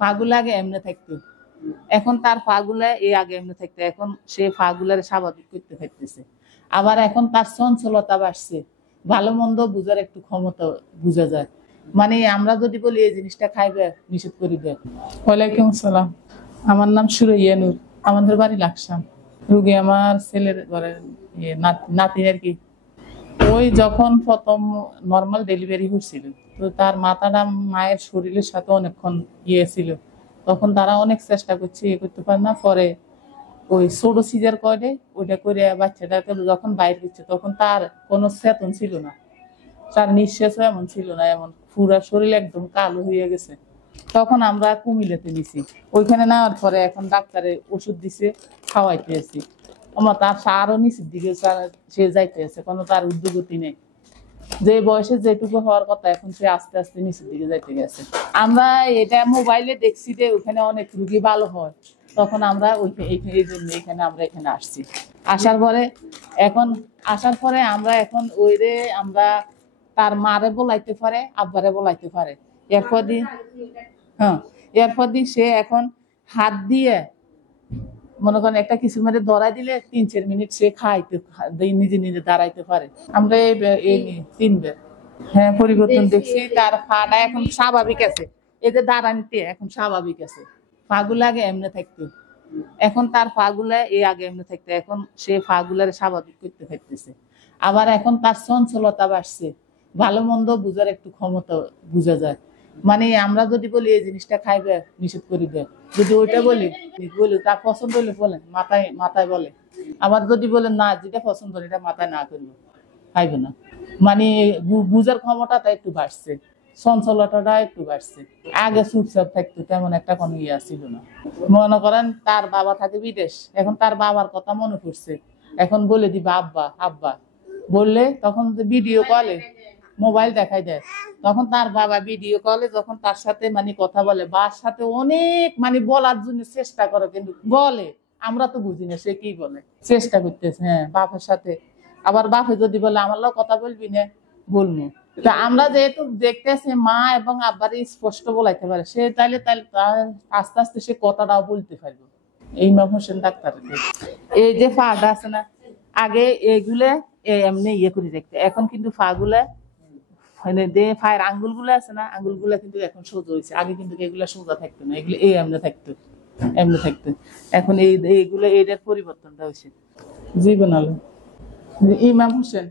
পাগুলা আগে এমনি থাকতো, এখন তার পাগুলা এই আগে এমনি থাকতো, এখন সে পাগুলার স্বাভাবিক করতে থাকতেছে। আবার এখন তার চঞ্চলতা বাড়ছে, ভালো মন্দ বুঝার একটু ক্ষমতা বুঝা যায়। মানে আমরা যদি বলি এই জিনিসটা খাইবে, নিষেধ করি দেয়। ওয়ালাইকুম আসসালাম, আমার নাম সুরাইয়া নূর, আমাদের বাড়ি লাকসাম। রুগী আমার ছেলের ঘরে নাতি আর কি। ওই যখন প্রথম নর্মাল ডেলিভারি হয়েছিল, তো তার মাথাটা মায়ের শরীরের সাথে অনেকক্ষণ ছিল, তখন তারা অনেক চেষ্টা করছে, করতে পারে না। পরে ওই ছোট সিজার করে, ওইটা করে বাচ্চাটাকে যখন বাইরে দিচ্ছে, তখন তার কোনো চেতন ছিল না, তার নিঃশ্বাসও এমন ছিল না, এমন পুরা শরীর একদম কালো হয়ে গেছে। তখন আমরা কুমিল্লাতে নিছি, ওইখানে নেওয়ার পরে এখন ডাক্তারে ওষুধ দিছে, খাওয়াইতে আছি। আমার তার আরো নিচের দিকে সে যাইতে আছে, কোনো তার উদ্যোগতি নেই। যে বয়সে যেটুকু হওয়ার কথা, এখন সে আস্তে আস্তে নিচের দিকে যাইতে গেছে। আমরা এটা মোবাইলে দেখছি যে ওখানে অনেক রুগী ভালো হয়, তখন আমরা এই জন্য এখানে আসছি। আসার পরে আমরা এখন আমরা তার মারে বলাইতে পারে, আব্বারে বলাইতে পারে। এরপর দিয়ে সে এখন হাত দিয়ে মনে করেন একটা কিছু মানে ধরাই দিলে 3-4 মিনিট সে নিজে নিজে দাঁড়াইতে পারে। আমরা এই 3 বার হ্যাঁ পরিবর্তন দেখছি। তার পাটা এখন স্বাভাবিক আছে, এই যে দাঁড়ানিতে এখন স্বাভাবিক আছে। পাগুলা আগে এমনি থাকতো, এখন তার পাগুলা এই আগে এমনি থাকতো, এখন সে পাগুলার স্বাভাবিক করতে থাকতেছে। আবার এখন তার চঞ্চলতা বাড়ছে, ভালো মন্দ বুঝার একটু ক্ষমতা বুঝা যায়। মানে আমরা যদি বলি এই জিনিসটা খাইবে, নিষেধ করি দেয়। যদি ওইটা বলি তার পছন্দ হলে বলেন, মাথায় বলে। আবার যদি বলেন না, যেটা পছন্দ এটা মাথায় না করবো, খাইবে না। মানে বুঝার ক্ষমতাটা একটু বাড়ছে, চঞ্চলতাটা একটু বাড়ছে। আগে চুপচাপ থাকতো, তেমন একটা কোনো ছিল না। মনে করেন তার বাবা থাকে বিদেশ, এখন তার বাবার কথা মনে পড়ছে, এখন বলে দিবা আব্বা আব্বা বললে, তখন ভিডিও কলে মোবাইল দেখাই দেয়, তখন তার বাবা ভিডিও কলে যখন তার সাথে মানে কথা বলে, বার সাথে অনেক মানে বলার জন্য চেষ্টা করে, কিন্তু বলে আমরা তো বুঝি না সে কি বলে, চেষ্টা করতেছে হ্যাঁ বাপের সাথে। আবার বাপে যদি বলে আমার লোক কথা বলবি না, বলবো। তা আমরা যেহেতু দেখতেছি মা এবং আব্বার স্পষ্ট বলাইতে পারে, সে তাইলে আস্তে আস্তে সে কথাটাও বলতে পারবে। এই ইমাম হোসেন ডাক্তার এই যে ফাটা আছে না, আগে এগুলা এমনি করে দেখতে, এখন কিন্তু ফাগুলা ফায়ের আঙ্গুল গুলো আছে না, আঙ্গুল গুলা কিন্তু এখন সোজা হয়েছে। আগে কিন্তু এগুলা সোজা থাকতো না, এগুলো এমনি থাকতো। এখন এইগুলো এটার পরিবর্তনটা হয়েছে। জীবন আলো ইমাম হোসেন।